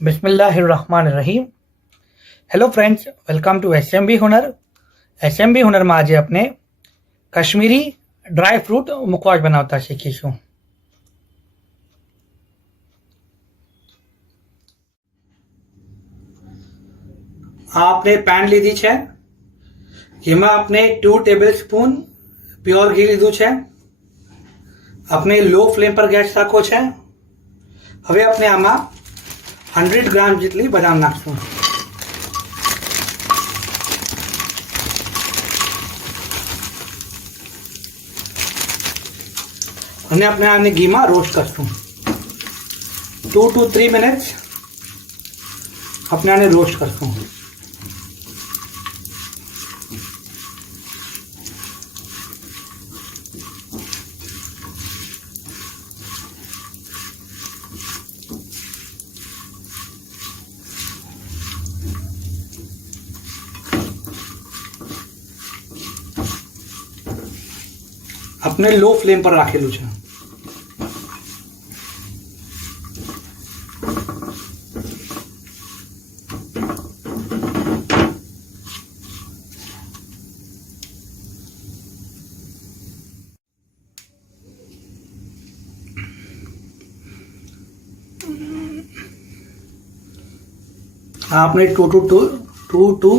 બિસ્મિલ્લાહિર્રહમાનિર્રહીમ. Hello friends, welcome to SMB Hunar. SMB હુનરમાં આજે આપણે કાશ્મીરી ડ્રાય ફ્રૂટ મુખવાસ બનાવતા શીખીશું. આ આપણે પેન લીધી છે, જેમાં આપણે 2 ટેબલ સ્પૂન પ્યોર ઘી લીધું છે. આપણે લો ફ્લેમ પર ગેસ રાખવો છે. હવે આપણે આમાં 100 ગ્રામ જેટલી બદામ નાખશું. અને આપણે આને ઘીમાં રોસ્ટ કરશું. 2 to 3 મિનિટ્સ આપણે આને રોસ્ટ કરશું. આપણે લો ફ્લેમ પર રાખેલું છે. આપણે 2 to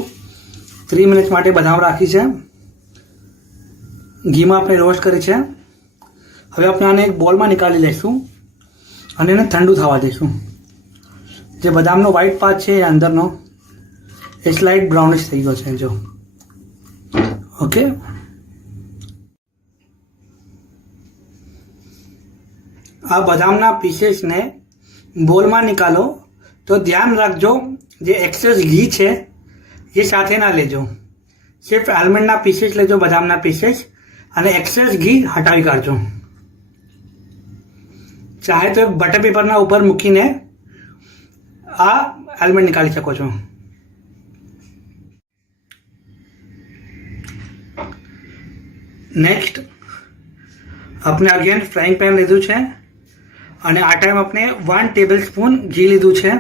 3 મિનિટ માટે બદામ રાખી છે. ઘીમાં આપણે રોસ્ટ કરી છે. હવે આપણે આને એક બોલમાં નીકાળી લઈશું અને એને ઠંડુ થવા દઈશું. જે બદામનો વ્હાઈટ પાર્ટ છે એ અંદરનો એ સ્લાઇટ બ્રાઉનિશ થઈ ગયો છે. જો ઓકે, આ બદામના પીસેસને બોલમાં નીકાળો તો ધ્યાન રાખજો, જે એક્સેસ ઘી છે એ સાથે ના લેજો. સિર્ફ આલમંડના પીસેસ લેજો, બદામના પીસેસ, અને એક્સેસ ઘી હટાવી કાઢજો. ચાહે તો એક બટર પેપરના ઉપર મૂકીને આ આલમંડ નીકાળી શકો છો. નેક્સ્ટ આપણે અગેન ફ્રાઈંગ પેન લીધું છે અને આ ટાઈમ આપણે 1 ટેબલ સ્પૂન ઘી લીધું છે.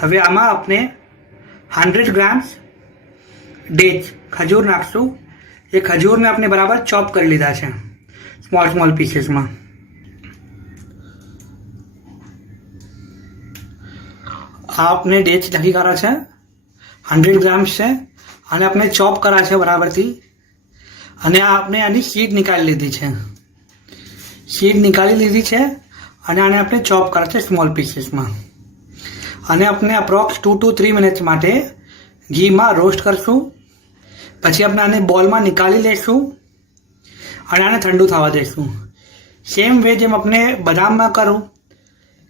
હવે આમાં આપણે 100 ગ્રામ્સ ડેટ્સ ખજૂર નાખશું. એ ખજૂરને આપણે બરાબર ચોપ કરી લીધા છે સ્મોલ પીસીસમાં. આ આપણે ડેટ્સ ઢાંકી કર્યા છે, 100 ગ્રામ્સ છે, અને આપણે ચોપ કર્યા છે બરાબરથી. અને આ આપણે આની સીડ નીકાળી લીધી છે. સીડ નીકાળી લીધી છે અને આને આપણે ચોપ કર્યા છે સ્મોલ પીસીસમાં. અને આપણે અપ્રોક્સ 2 to 3 મિનિટ્સ માટે ઘીમાં રોસ્ટ કરશું. પછી આપણે આને બોલમાં નીકાળી લઈશું અને આને ઠંડુ થવા દઈશું. સેમ વે જેમ આપણે બદામમાં કરું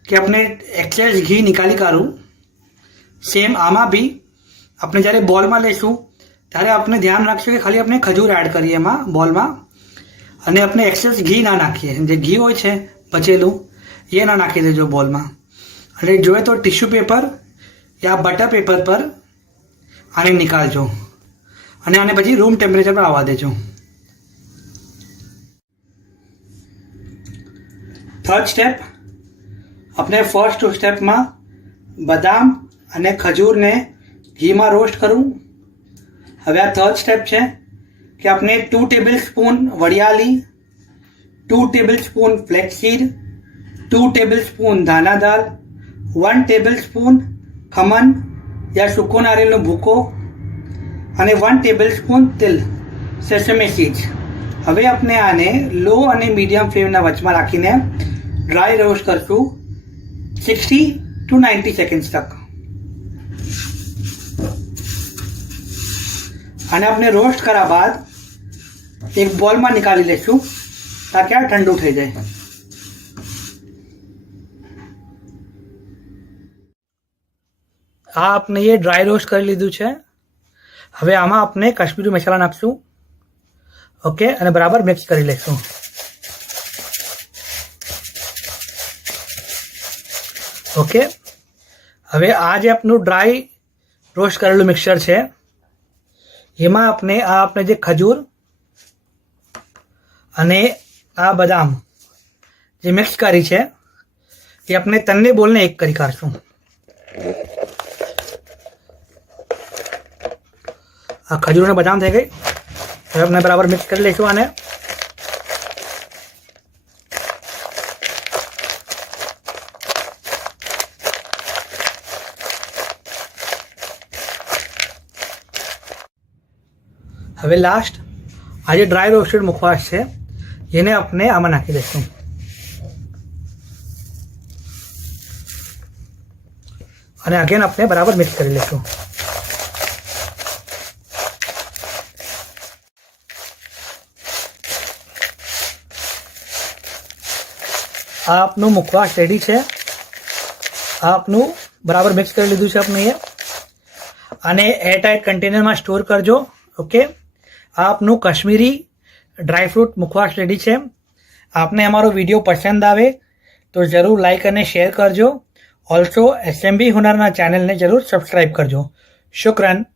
કે આપણે એક્સેસ ઘી નીકાળી કાઢું, સેમ આમાં બી આપણે જ્યારે બોલમાં લઈશું ત્યારે આપણે ધ્યાન રાખશું કે ખાલી આપણે ખજૂર એડ કરીએ એમાં બોલમાં, અને આપણે એક્સેસ ઘી ના નાખીએ. જે ઘી હોય છે બચેલું એ ના નાખી દેજો બોલમાં. અને જોઈએ તો ટિશ્યુ પેપર યા બટર પેપર પર આને નીકાળજો અને આને પછી રૂમ ટેમ્પરેચર પર આવવા દેજો. થર્ડ સ્ટેપ, આપણે ફર્સ્ટ સ્ટેપમાં બદામ અને ખજૂરને ઘીમાં રોસ્ટ કરવું. હવે આ થર્ડ સ્ટેપ છે કે આપણે 2 ટેબલ સ્પૂન વરિયાળી, 2 table spoon flaxseed, 2 table spoon ધાના દાળ, 1 ટેબલ સ્પૂન ખમણ યા સૂકો નારિયેળનો ભૂકો અને 1 ટેબલ સ્પૂન તેલ સેસમે સીડ્સ. હવે આપણે આને લો અને મીડિયમ ફ્લેમના વચમાં રાખીને ડ્રાય રોસ્ટ કરશું 60 to 90 સેકન્ડ્સ તક. અને આપણે રોસ્ટ કર્યા બાદ એક બોલમાં નીકાળી લઈશું તાકે આ ઠંડુ થઈ જાય. આ આપણે એ ડ્રાય રોસ્ટ કરી લીધું છે. હવે આમાં આપણે કાશ્મીરી મસાલા નાખશું. ઓકે, અને બરાબર મિક્સ કરી લઈશું. ઓકે, હવે આ જે આપણું ડ્રાય રોસ્ટ કરેલું મિક્સર છે એમાં આપણે જે ખજૂર અને આ બદામ જે મિક્સ કરી છે એ આપણે તન્ને બોલને એક કરી કાઢશું. આ ખજૂર અને બદામ થઈ ગઈ. હવે આપણે બરાબર મિક્સ કરી લઈશું આને. હવે લાસ્ટ આ જે ડ્રાય રોસ્ટેડ મુખવાસ છે જેને આપણે આમાં નાખી દઈશું. અને અગેન આપણે બરાબર મિક્સ કરી લઈશું. આ આપનું મુખવાસ રેડી છે. આ આપનું બરાબર મિક્સ કરી લીધું છે આપણે એ. અને એરટાઇટ કન્ટેનરમાં સ્ટોર કરજો. ઓકે, આ આપનું કાશ્મીરી ડ્રાયફ્રૂટ મુખવાસ રેડી છે. આપને અમારો વિડીયો પસંદ આવે તો જરૂર લાઈક અને શેર કરજો. ઓલ્સો SMB હુનરના ચેનલને જરૂર સબસ્ક્રાઈબ કરજો. શુક્રન.